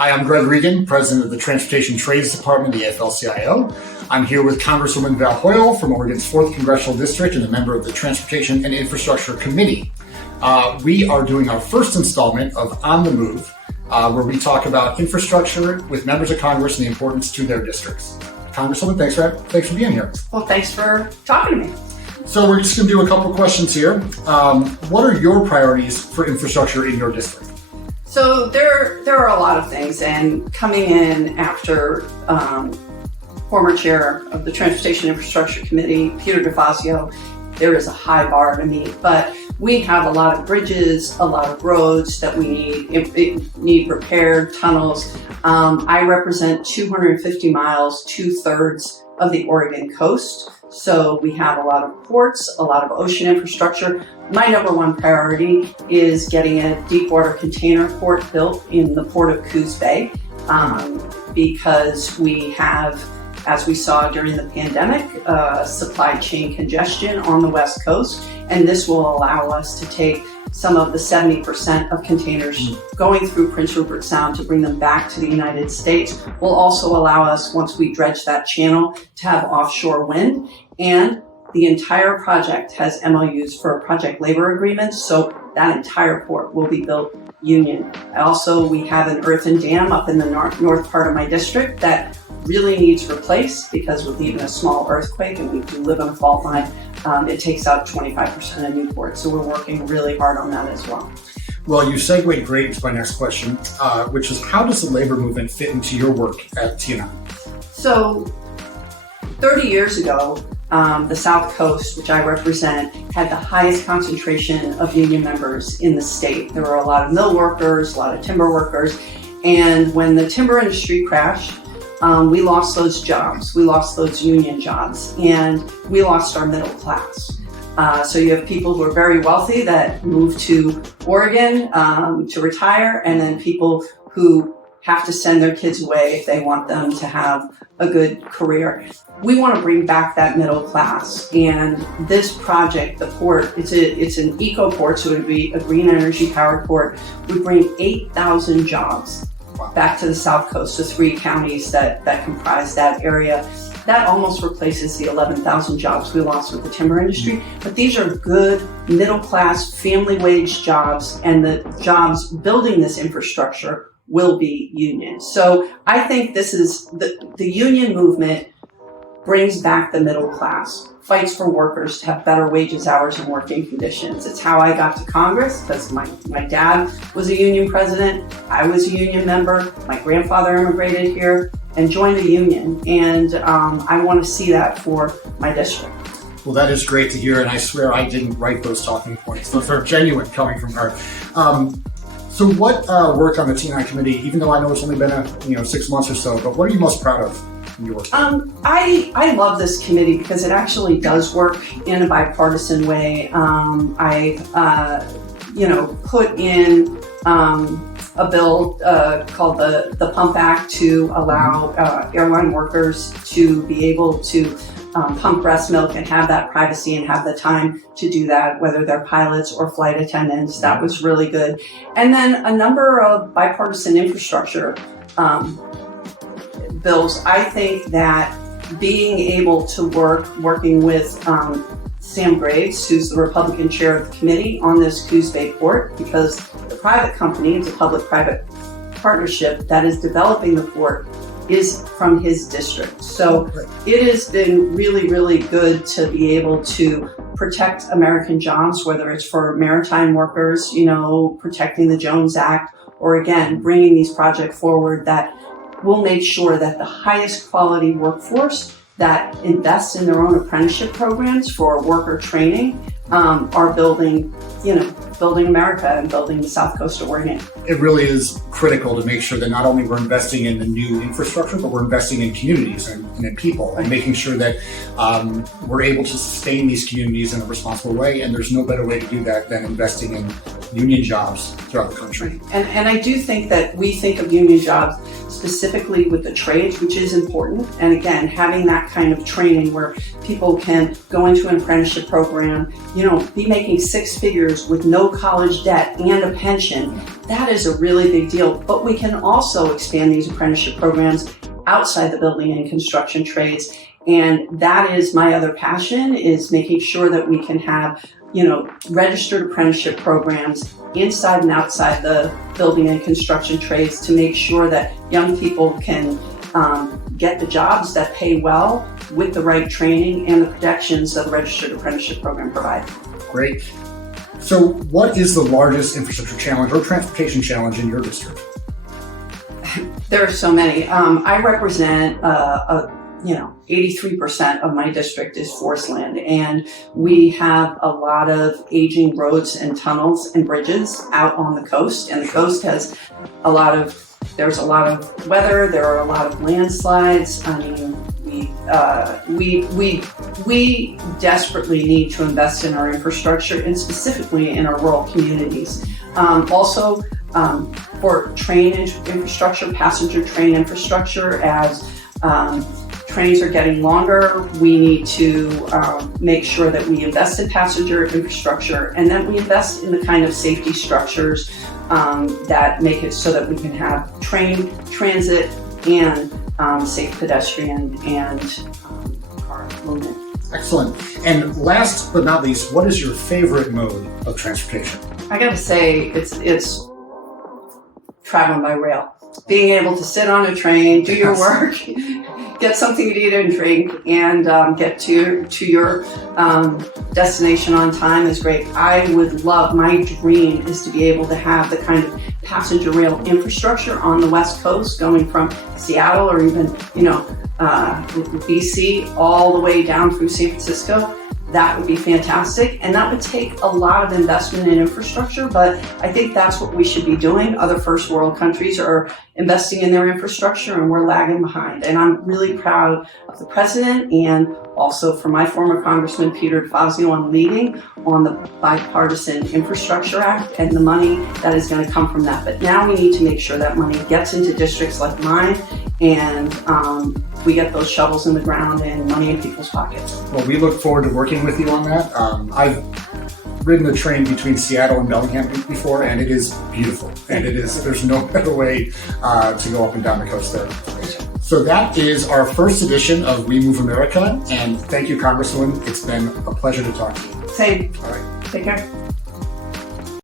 Hi, I'm Greg Regan, President of the Transportation Trades Department of the AFL-CIO. I'm here with Congresswoman Val Hoyle from Oregon's 4th Congressional District and a member of the Transportation and Infrastructure Committee. We are doing our first installment of On the Move, where we talk about infrastructure with members of Congress and the importance to their districts. Congresswoman, thanks for being here. Well, thanks for talking to me. So we're just going to do a couple of questions here. What are your priorities for infrastructure in your district? So there are a lot of things, and coming in after former chair of the Transportation Infrastructure Committee, Peter DeFazio, there is a high bar to meet, but we have a lot of bridges, a lot of roads that we need repaired, tunnels. I represent 250 miles, 2/3 of the Oregon coast. So we have a lot of ports, a lot of ocean infrastructure. My number one priority is getting a deep water container port built in the port of Coos Bay, because we have, as we saw during the pandemic, supply chain congestion on the West Coast, and this will allow us to take some of the 70% of containers going through Prince Rupert Sound to bring them back to the United States. Will also allow us, once we dredge that channel, to have offshore wind, and the entire project has MOUs for project labor agreements, so that entire port will be built union. Also, we have an earthen dam up in the north part of my district that really needs replaced, because with even a small earthquake, and we do live on a fault line, it takes out 25% of Newport. So we're working really hard on that as well. Well, you segued great into my next question, which is, how does the labor movement fit into your work at TNI? So 30 years ago, the South Coast, which I represent, had the highest concentration of union members in the state. There were a lot of mill workers, a lot of timber workers, and when the timber industry crashed, we lost those jobs. We lost those union jobs, and we lost our middle class. So you have people who are very wealthy that move to Oregon to retire, and then people who have to send their kids away if they want them to have a good career. We want to bring back that middle class, and this project, the port, it's an eco port, so it would be a green energy powered port, would bring 8,000 jobs back to the South Coast, the 3 counties that comprise that area. That almost replaces the 11,000 jobs we lost with the timber industry. But these are good middle-class family wage jobs, and the jobs building this infrastructure will be union. So I think this is the union movement brings back the middle class, fights for workers to have better wages, hours, and working conditions. It's how I got to Congress, because my dad was a union president, I was a union member, my grandfather immigrated here and joined a union, and I want to see that for my district. Well, that is great to hear, and I swear I didn't write those talking points. Those are genuine coming from her. So what work on the TNI committee, even though I know it's only been 6 months or so, but what are you most proud of? I love this committee because it actually does work in a bipartisan way. I've put in a bill called the Pump Act to allow airline workers to be able to pump breast milk and have that privacy and have the time to do that, whether they're pilots or flight attendants. That was really good. And then a number of bipartisan infrastructure bills. I think that being able to working with Sam Graves, who's the Republican chair of the committee on this Coos Bay port, because the private company, it's a public-private partnership that is developing the port, is from his district. So it has been really, really good to be able to protect American jobs, whether it's for maritime workers, protecting the Jones Act, or again, bringing these projects forward that will make sure that the highest quality workforce that invests in their own apprenticeship programs for worker training are building America and building the South Coast of Oregon. It really is critical to make sure that not only we're investing in the new infrastructure, but we're investing in communities and in people, and making sure that we're able to sustain these communities in a responsible way. And there's no better way to do that than investing in union jobs throughout the country. And I do think that we think of union jobs specifically with the trades, which is important. And again, having that kind of training where people can go into an apprenticeship program, be making 6 figures with no college debt and a pension. That is a really big deal. But we can also expand these apprenticeship programs outside the building and construction trades. And that is my other passion, is making sure that we can have, registered apprenticeship programs inside and outside the building and construction trades to make sure that young people can get the jobs that pay well with the right training and the protections that the registered apprenticeship program provides. Great. So what is the largest infrastructure challenge or transportation challenge in your district? There are so many. I represent 83% of my district is forest land, and we have a lot of aging roads and tunnels and bridges out on the coast, and the coast has there's a lot of weather, there are a lot of landslides. I mean, we desperately need to invest in our infrastructure, and specifically in our rural communities. Also, for train infrastructure, passenger train infrastructure, as trains are getting longer, we need to make sure that we invest in passenger infrastructure, and that we invest in the kind of safety structures that make it so that we can have train transit and safe pedestrian and car movement. Excellent. And last but not least, what is your favorite mode of transportation? I gotta say, it's traveling by rail. Being able to sit on a train, do your work, get something to eat and drink, and get to your destination on time is great. I would love, my dream is to be able to have the kind of passenger rail infrastructure on the West Coast, going from Seattle or even, BC all the way down through San Francisco. That would be fantastic, and that would take a lot of investment in infrastructure, but I think that's what we should be doing. Other first world countries are investing in their infrastructure, and we're lagging behind. And I'm really proud of the president, and also for my former Congressman Peter DeFazio on leading on the Bipartisan Infrastructure Act and the money that is going to come from that. But now we need to make sure that money gets into districts like mine, and we get those shovels in the ground and money in people's pockets. Well, we look forward to working with you on that. I've ridden the train between Seattle and Bellingham before, and it is beautiful. And there's no better way to go up and down the coast there. So that is our first edition of We Move America. And thank you, Congresswoman. It's been a pleasure to talk to you. Same. All right. Take care.